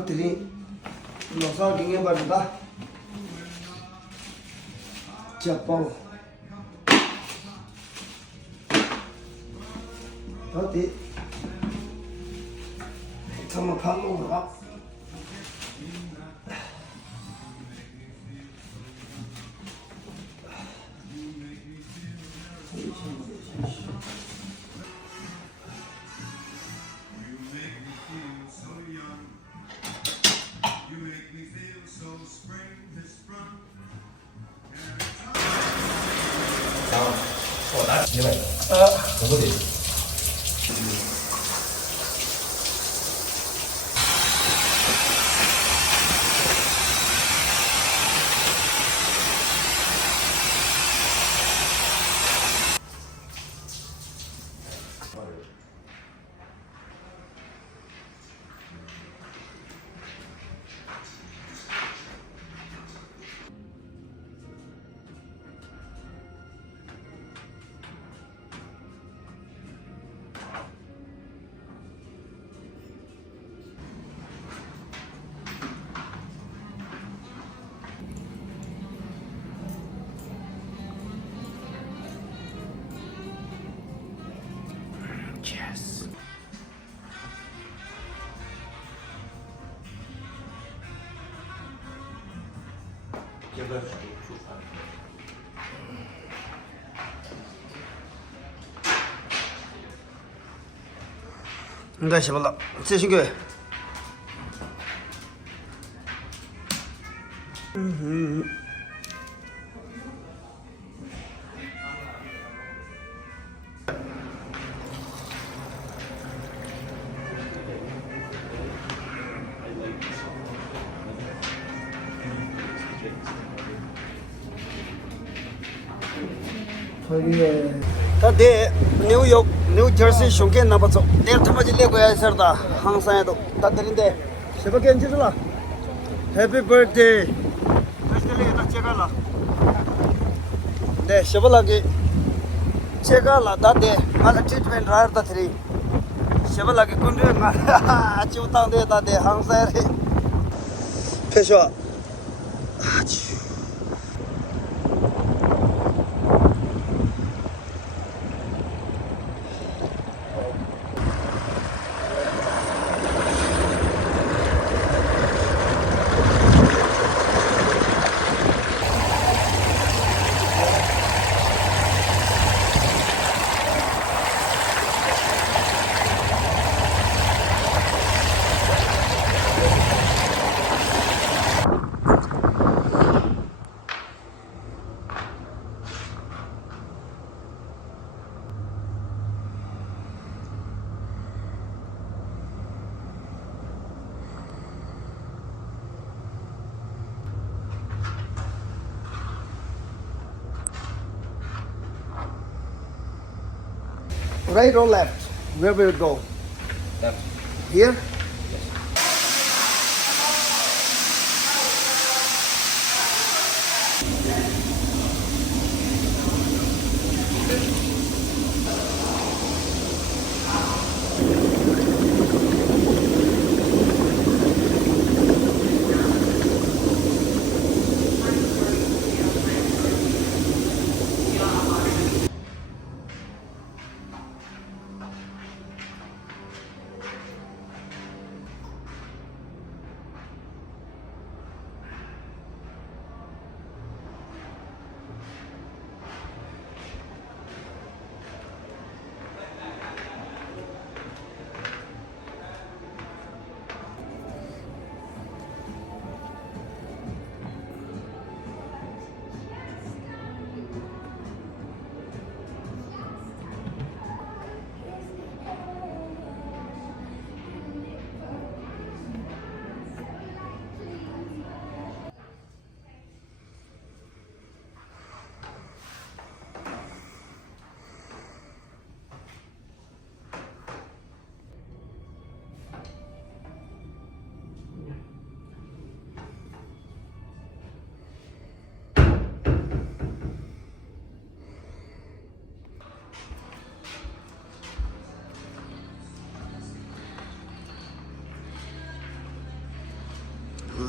tiri losa ginge barda chapao tati sama kamu ra như vậy không có gì yes应该行了，这是个。Tadi New York, New Jersey shungke napa zo. Der thama jile ko ya sir da hang sa do. Tadirinde. Sheba ken jila. Happy birthday. Festival ta cheka la. De sheba lagi. Cheka la da de mal treatment rar da thri. Sheba lagi kunre ma. Achu tang de da de hang sa re. Pesho. Achu. Right or left? Where will it go? Left. Here?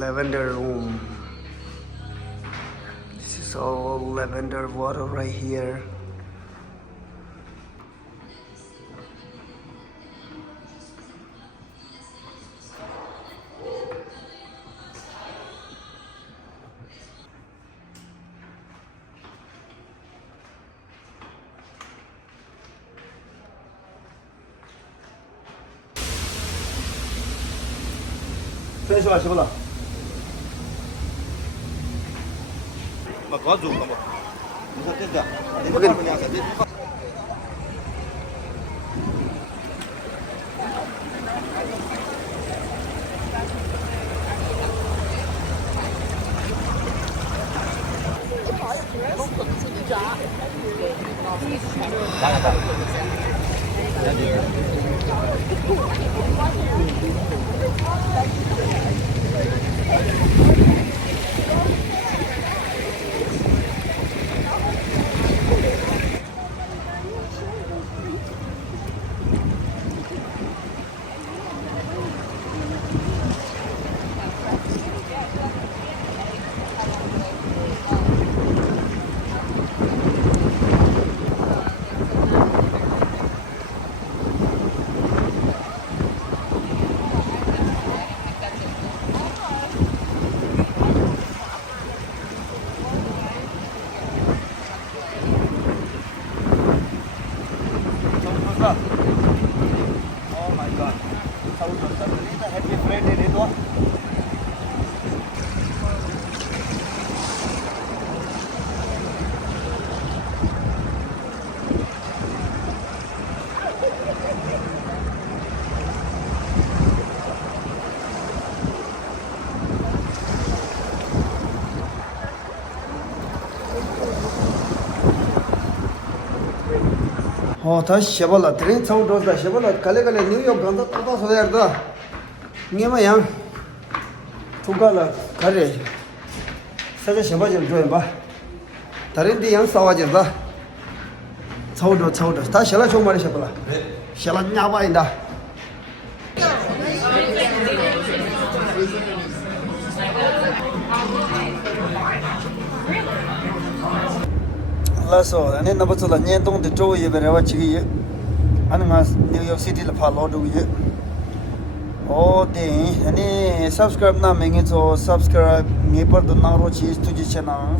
lavender room. This is all lavender water right here. Finish吧，媳妇了。我刚走了嘛。你说这个，我给你们俩在这。Oh my god. Happy Friday dito. 다 셔발라 드린 차우도다 셔발라 갈래갈래 뉴욕 간다 또다 소야다 니마양 투갈라 가래 사자 셔바질 줘봐 다른데 양 싸워진다 차우도 다 셔라 좀 말이 셔발라 네 셔라 냐바인다 라서 안에 나버서 년동데 조에 베라와 지기 아는가 뉴욕 시티를 팔로우도게 오데 아니 subscribe 나 맹에서 subscribe 네버도 나로 치스 투지 채널